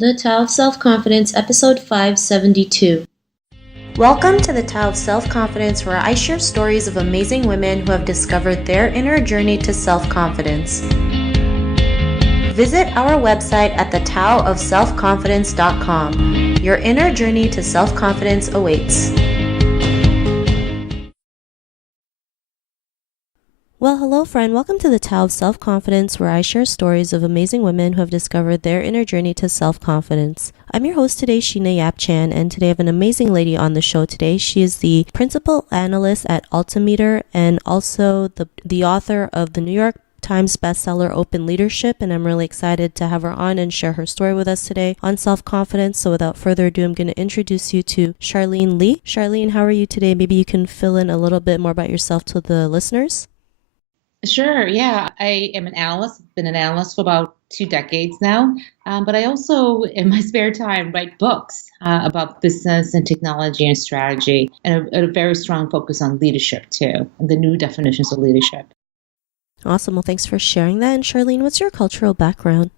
The Tao of Self-Confidence, Episode 572. Welcome to the Tao of Self-Confidence, where I share stories of amazing women who have discovered their inner journey to self-confidence. Visit our website at thetaoofselfconfidence.com. Your inner journey to self-confidence awaits. Well, hello friend. Welcome to the Tao of Self-Confidence, where I share stories of amazing women who have discovered their inner journey to self-confidence. I'm your host today, Sheena Yap Chan, and today I have an amazing lady on the show today. She is the Principal Analyst at Altimeter and also the author of the New York Times bestseller Open Leadership, and I'm really excited to have her on and share her story with us today on self-confidence. So without further ado, I'm going to introduce you to Charlene Li. Charlene, how are you today? Maybe you can fill in a little bit more about yourself to the listeners. Sure. Yeah, I am an analyst. I've been an analyst for about 2 decades now. But I also, in my spare time, write books about business and technology and strategy, and a very strong focus on leadership too, and the new definitions of leadership. Awesome. Well, thanks for sharing that. And Charlene, what's your cultural background?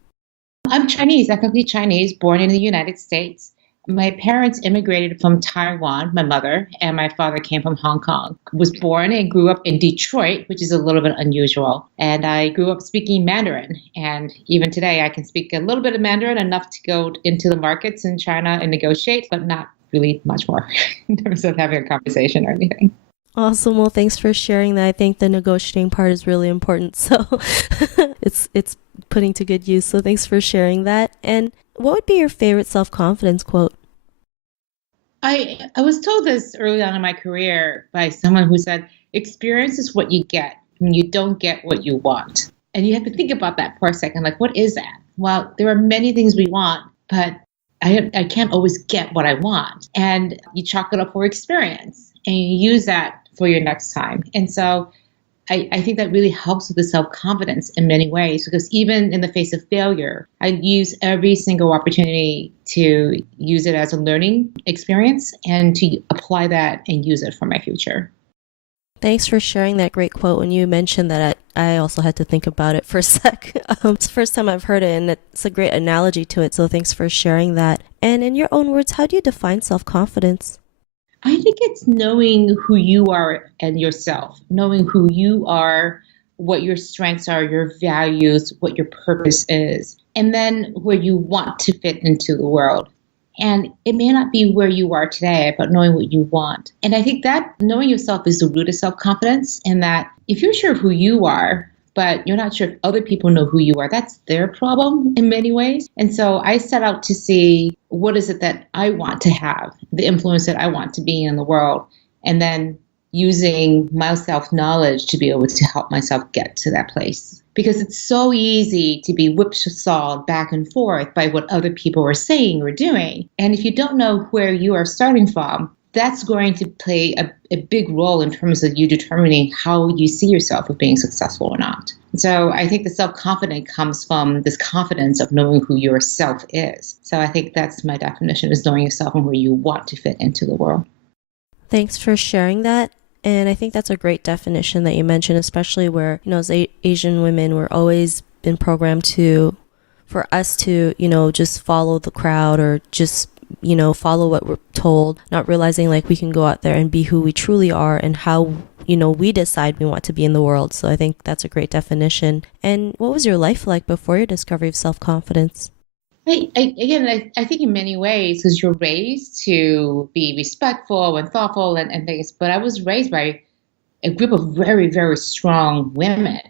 I'm Chinese, ethnically Chinese, born in the United States. My parents immigrated from Taiwan, my mother, and my father came from Hong Kong. Was born and grew up in Detroit, which is a little bit unusual. And I grew up speaking Mandarin. And even today, I can speak a little bit of Mandarin, enough to go into the markets in China and negotiate, but not really much more in terms of having a conversation or anything. Awesome. Well, thanks for sharing that. I think the negotiating part is really important. So it's putting to good use. So thanks for sharing that. And what would be your favorite self-confidence quote? I was told this early on in my career by someone who said, experience is what you get when you don't get what you want. And you have to think about that for a second. Like, what is that? Well, there are many things we want, but I can't always get what I want. And you chalk it up for experience and you use that for your next time. And so I think that really helps with the self-confidence in many ways, because even in the face of failure, I use every single opportunity to use it as a learning experience and to apply that and use it for my future. Thanks for sharing that great quote. When you mentioned that, I also had to think about it for a sec. It's the first time I've heard it, and it's a great analogy to it. So thanks for sharing that. And in your own words, how do you define self-confidence? I think it's knowing who you are and yourself, knowing who you are, what your strengths are, your values, what your purpose is, and then where you want to fit into the world. And it may not be where you are today, but knowing what you want. And I think that knowing yourself is the root of self-confidence, in that if you're sure of who you are, but you're not sure if other people know who you are, that's their problem in many ways. And so I set out to see, what is it that I want to have, the influence that I want to be in the world, and then using my self-knowledge to be able to help myself get to that place. Because it's so easy to be whipsawed back and forth by what other people are saying or doing. And if you don't know where you are starting from, that's going to play a big role in terms of you determining how you see yourself of being successful or not. So I think the self-confidence comes from this confidence of knowing who yourself is. So I think that's my definition, is knowing yourself and where you want to fit into the world. Thanks for sharing that. And I think that's a great definition that you mentioned, especially where, as Asian women, we're always been programmed for us to, just follow the crowd or just follow what we're told, not realizing like we can go out there and be who we truly are and how, we decide we want to be in the world. So I think that's a great definition. And what was your life like before your discovery of self-confidence? I think in many ways, because you're raised to be respectful and thoughtful and things, but I was raised by a group of very, very strong women.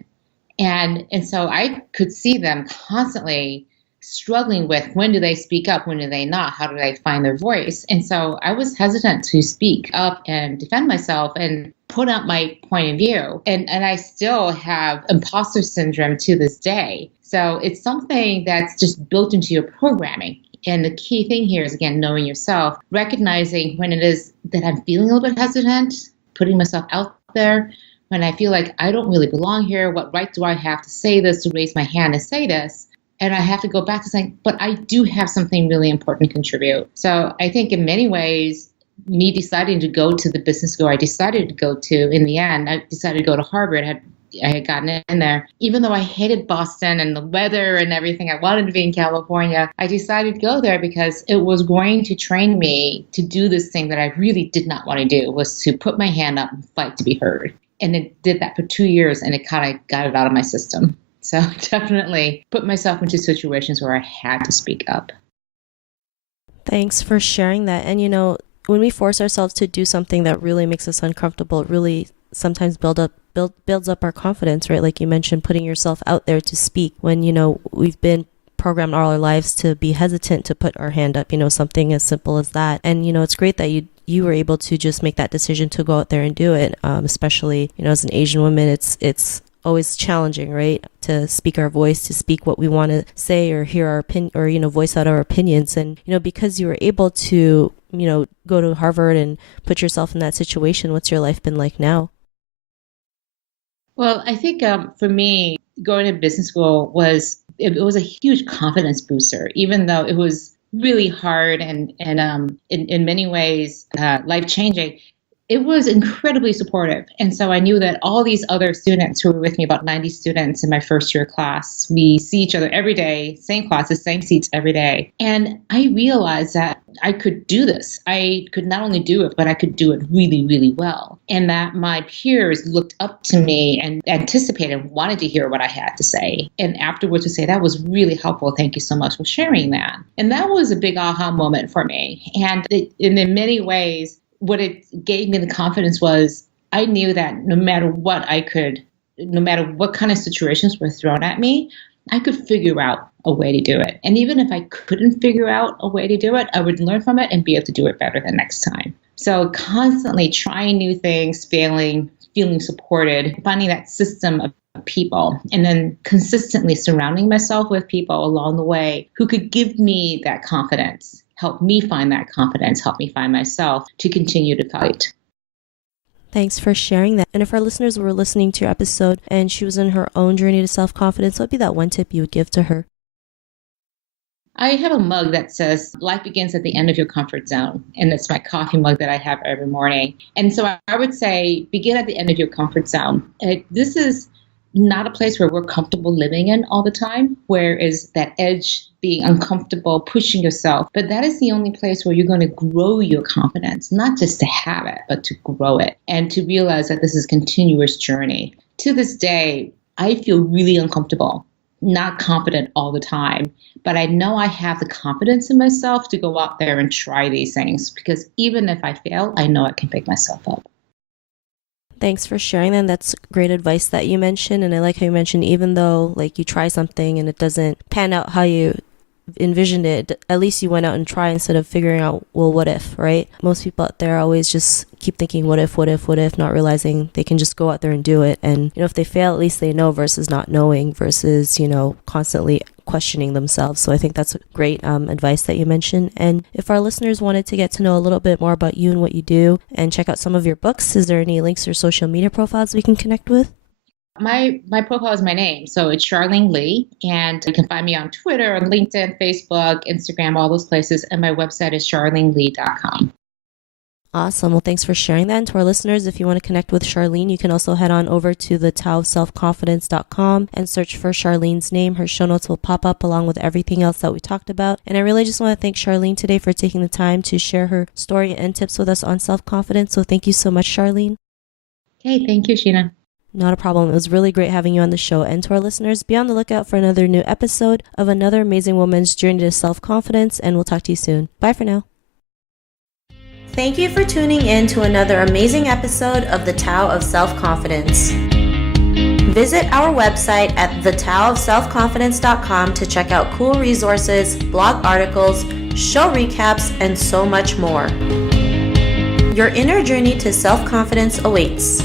And so I could see them constantly struggling with, when do they speak up, when do they not, how do they find their voice? And so I was hesitant to speak up and defend myself and put out my point of view. And I still have imposter syndrome to this day. So it's something that's just built into your programming. And the key thing here is, again, knowing yourself, recognizing when it is that I'm feeling a little bit hesitant, putting myself out there, when I feel like I don't really belong here, what right do I have to say this, to raise my hand and say this? And I have to go back to saying, but I do have something really important to contribute. So I think in many ways, me deciding to go to the business school I decided to go to, in the end, I decided to go to Harvard. I had I had gotten in there. Even though I hated Boston and the weather and everything, I wanted to be in California, I decided to go there because it was going to train me to do this thing that I really did not want to do, was to put my hand up and fight to be heard. And it did that for 2 years, and it kind of got it out of my system. So definitely put myself into situations where I had to speak up. Thanks for sharing that. And when we force ourselves to do something that really makes us uncomfortable, it really sometimes builds up our confidence, right? Like you mentioned, putting yourself out there to speak when, we've been programmed all our lives to be hesitant to put our hand up, something as simple as that. And, it's great that you were able to just make that decision to go out there and do it. Especially, as an Asian woman, it's always challenging, right? To speak our voice, to speak what we want to say or hear our opinion, or, voice out our opinions. And, because you were able to, go to Harvard and put yourself in that situation, what's your life been like now? Well, I think for me, going to business school was a huge confidence booster, even though it was really hard and in many ways life-changing. It was incredibly supportive. And so I knew that all these other students who were with me, about 90 students in my first year class, we see each other every day, same classes, same seats every day. And I realized that I could do this. I could not only do it, but I could do it really, really well. And that my peers looked up to me and anticipated, wanted to hear what I had to say. And afterwards would say, that was really helpful. Thank you so much for sharing that. And that was a big aha moment for me. And in many ways, what it gave me the confidence was I knew that no matter what kind of situations were thrown at me, I could figure out a way to do it. And even if I couldn't figure out a way to do it, I would learn from it and be able to do it better the next time. So constantly trying new things, failing, feeling supported, finding that system of people, and then consistently surrounding myself with people along the way who could give me that confidence, help me find that confidence, help me find myself to continue to fight. Thanks for sharing that. And if our listeners were listening to your episode and she was in her own journey to self-confidence, what would be that one tip you would give to her? I have a mug that says, life begins at the end of your comfort zone. And it's my coffee mug that I have every morning. And so I would say, begin at the end of your comfort zone. This is not a place where we're comfortable living in all the time, where is that edge, being uncomfortable, pushing yourself. But that is the only place where you're going to grow your confidence, not just to have it, but to grow it and to realize that this is a continuous journey. To this day, I feel really uncomfortable, not confident all the time, but I know I have the confidence in myself to go out there and try these things, because even if I fail, I know I can pick myself up. Thanks for sharing that. That's great advice that you mentioned. And I like how you mentioned, even though like you try something and it doesn't pan out how you envisioned it, at least you went out and tried instead of figuring out, well, what if, right? Most people out there always just keep thinking, what if, not realizing they can just go out there and do it. And, if they fail, at least they know versus not knowing versus, constantly questioning themselves. So I think that's great advice that you mentioned. And if our listeners wanted to get to know a little bit more about you and what you do and check out some of your books, is there any links or social media profiles we can connect with? My profile is my name. So it's Charlene Li, and you can find me on Twitter, on LinkedIn, Facebook, Instagram, all those places. And my website is charleneli.com. Awesome. Well, thanks for sharing that. And to our listeners, if you want to connect with Charlene, you can also head on over to thetaoofselfconfidence.com and search for Charlene's name. Her show notes will pop up along with everything else that we talked about. And I really just want to thank Charlene today for taking the time to share her story and tips with us on self-confidence. So thank you so much, Charlene. Okay, thank you, Sheena. Not a problem. It was really great having you on the show. And to our listeners, be on the lookout for another new episode of another amazing woman's journey to self-confidence. And we'll talk to you soon. Bye for now. Thank you for tuning in to another amazing episode of The Tao of Self-Confidence. Visit our website at thetaoofselfconfidence.com to check out cool resources, blog articles, show recaps, and so much more. Your inner journey to self-confidence awaits.